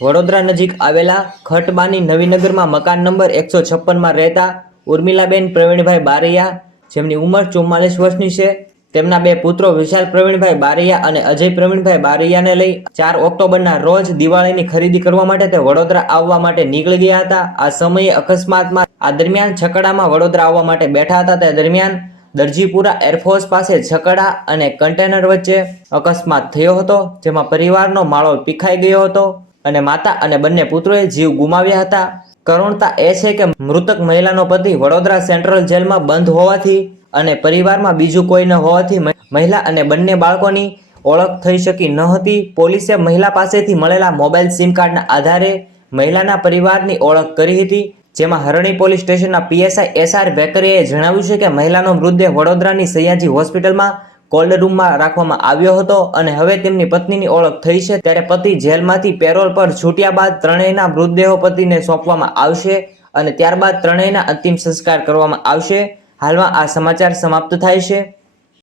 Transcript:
વડોદરા નજીક આવેલા ખટબાની નવીનગરમાં મકાન નંબર 156માં રહેતા ઉર્મિલાબેન પ્રવીણભાઈ બારૈયા, જેમની ઉંમર 44 વર્ષની છે, તેમના બે પુત્રો વિશાલ પ્રવીણભાઈ બારૈયા અને અજય પ્રવીણભાઈ બારૈયાને લઈ 4 ઓક્ટોબરના રોજ દિવાળીની ખરીદી કરવા માટે તે વડોદરા આવવા માટે નીકળી ગયા હતા. આ સમયે અકસ્માતમાં આ દરમિયાન છકડામાં વડોદરા આવવા માટે બેઠા હતા. તે દરમિયાન દરજીપુરા એરફોર્સ પાસે છકડા અને કન્ટેનર વચ્ચે અકસ્માત થયો હતો, જેમાં પરિવારનો માળો પીખાઈ ગયો હતો અને માતા અને બંને પુત્રોએ જીવ ગુમાવ્યા હતા. કરુણતા એ છે કે મૃતક મહિલાનો પતિ વડોદરા સેન્ટ્રલ જેલમાં બંધ હોવાથી અને પરિવારમાં બીજું કોઈ ન હોવાથી મહિલા અને બંને બાળકોની ઓળખ થઈ શકી ન હતી. પોલીસે મહિલા પાસેથી મળેલા મોબાઈલ સિમ કાર્ડના આધારે મહિલાના પરિવારની ઓળખ કરી હતી, જેમાં હરણી પોલીસ સ્ટેશનના પીએસઆઈ એસઆર બેકરીએ જણાવ્યું છે કે મહિલાનો મૃતદેહ વડોદરાની સયાજી હોસ્પિટલમાં કોલ્ડ રૂમમાં રાખવામાં આવ્યો હતો અને હવે તેમની પત્નીની ઓળખ થઈ છે. ત્યારે પતિ જેલમાંથી પેરોલ પર છૂટ્યા બાદ ત્રણેયના મૃતદેહો પતિને સોંપવામાં આવશે અને ત્યારબાદ ત્રણેયના અંતિમ સંસ્કાર કરવામાં આવશે. હાલમાં આ સમાચાર સમાપ્ત થાય છે.